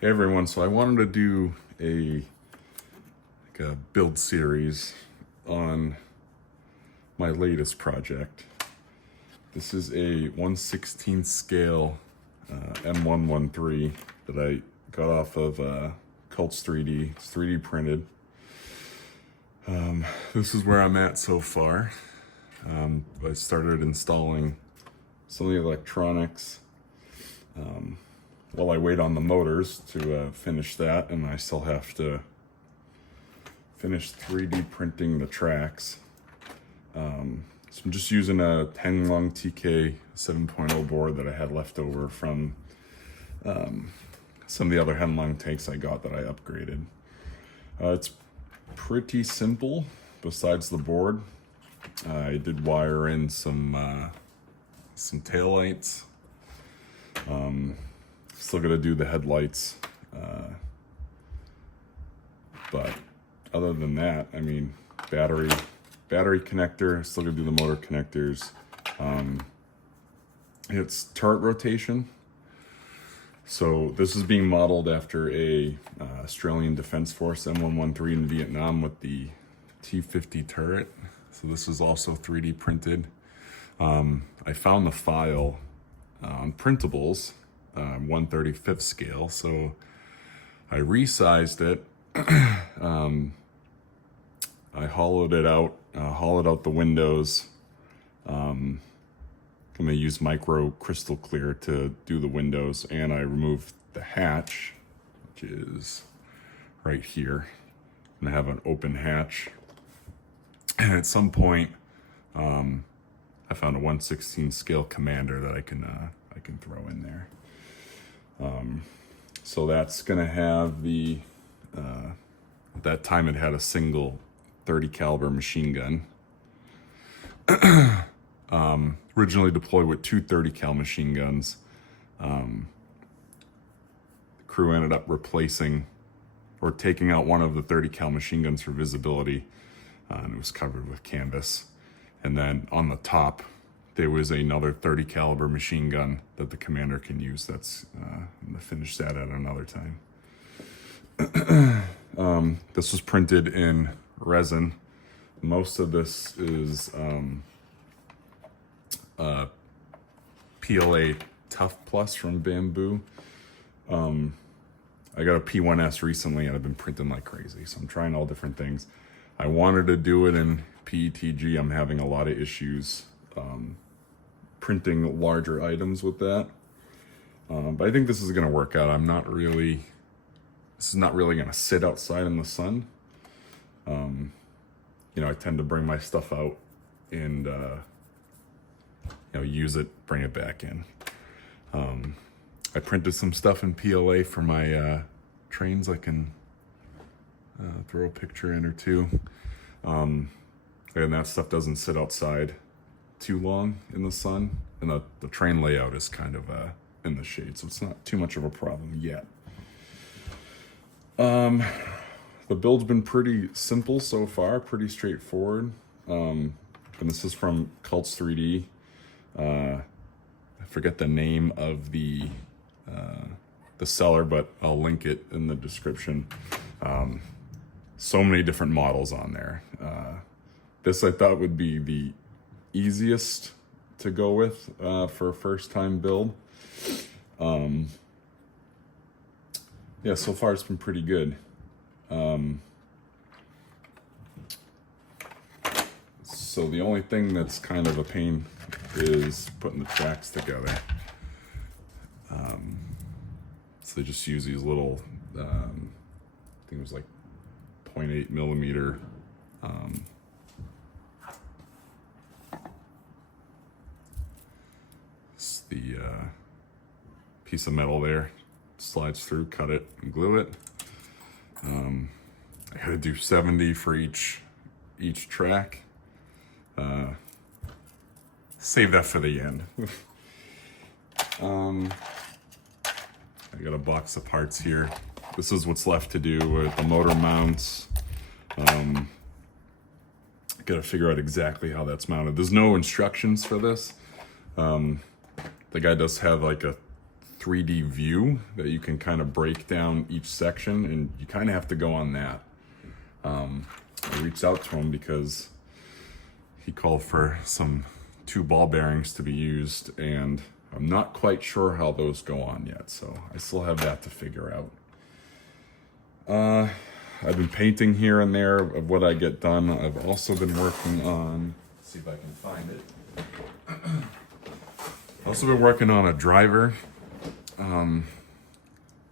Hey everyone, so I wanted to do a build series on my latest project. This is a 1/16 scale M113 that I got off of Cults 3D. It's 3D printed. This is where I'm at so far. I started installing some of the electronics while I wait on the motors to finish that, and I still have to finish 3D printing the tracks. So I'm just using a 10 lung TK 7.0 board that I had left over from some of the other Henlong tanks I got that I upgraded. It's pretty simple besides the board. I did wire in some taillights. Still gotta do the headlights, but other than that, I mean, battery connector, still gonna do the motor connectors. It's turret rotation. So this is being modeled after a Australian Defence Force M113 in Vietnam with the T50 turret. So this is also 3D printed. I found the file on printables, 1/35 scale, so I resized it. I hollowed it out, hollowed out the windows. I'm gonna use micro crystal clear to do the windows, and I removed the hatch, which is right here. I'm gonna have an open hatch. And at some point, I found a 1/16 scale commander that I can throw in there. So that's gonna have the, at that time it had a single 30 caliber machine gun. Originally deployed with two 30 cal machine guns. The crew ended up replacing or taking out one of the 30 cal machine guns for visibility, and it was covered with canvas. And then on the top, there was another 30 caliber machine gun that the commander can use. That's, I'm gonna finish that at another time. This was printed in resin. Most of this is PLA Tough Plus from Bambu. I got a P1S recently and I've been printing like crazy, so I'm trying all different things. I wanted to do it in PETG. I'm having a lot of issues printing larger items with that. But I think this is gonna work out. This is not really gonna sit outside in the sun. You know, I tend to bring my stuff out and use it, bring it back in. I printed some stuff in PLA for my trains. I can throw a picture in or two. And that stuff doesn't sit outside too long in the sun, and the train layout is kind of in the shade, so it's not too much of a problem yet. The build's been pretty simple so far, pretty straightforward. And this is from Cults 3D. I forget the name of the seller, but I'll link it in the description. So many different models on there. This I thought would be the easiest to go with for a first time build. Yeah, so far it's been pretty good. So the only thing that's kind of a pain is putting the tracks together. So they just use these little, I think it was like 0.8 millimeter it's the piece of metal there, slides through, cut it and glue it. I gotta do 70 for each track. Save that for the end. I got a box of parts here. This is what's left to do with the motor mounts. Gotta figure out exactly how that's mounted. There's no instructions for this. The guy does have like a 3D view that you can kind of break down each section, and you kind of have to go on that. I reached out to him because he called for some 2 ball bearings to be used, and I'm not quite sure how those go on yet, so I still have that to figure out. I've been painting here and there of what I get done. I've also been working on, let's see if I can find it. I've also been working on a driver.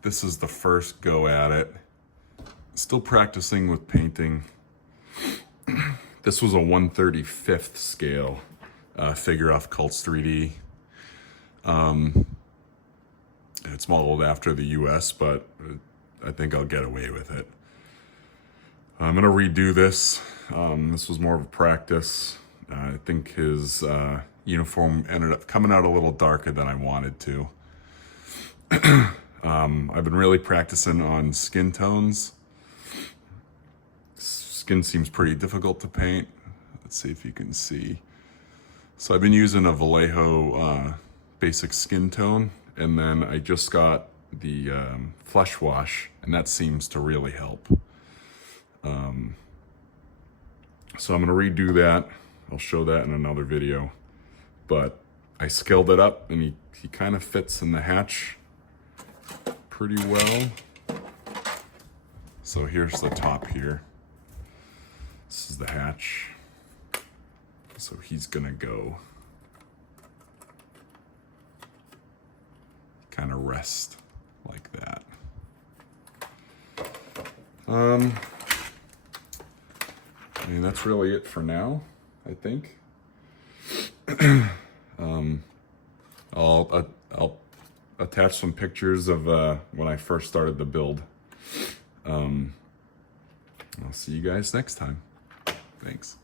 This is the first go at it. Still practicing with painting. This was a 1/35th scale figure off Cults 3D. It's modeled after the US, but I think I'll get away with it. I'm gonna redo this. This was more of a practice. I think his uniform ended up coming out a little darker than I wanted to. I've been really practicing on skin tones. Skin seems pretty difficult to paint. Let's see if you can see. So I've been using a Vallejo basic skin tone, and then I just got the flesh wash, and that seems to really help. So I'm gonna redo that. I'll show that in another video. But I scaled it up, and he kind of fits in the hatch pretty well. So here's the top here. This is the hatch. So he's gonna go kind of rest like that. I mean, that's really it for now, I think. I'll attach some pictures of when I first started the build. I'll see you guys next time. Thanks.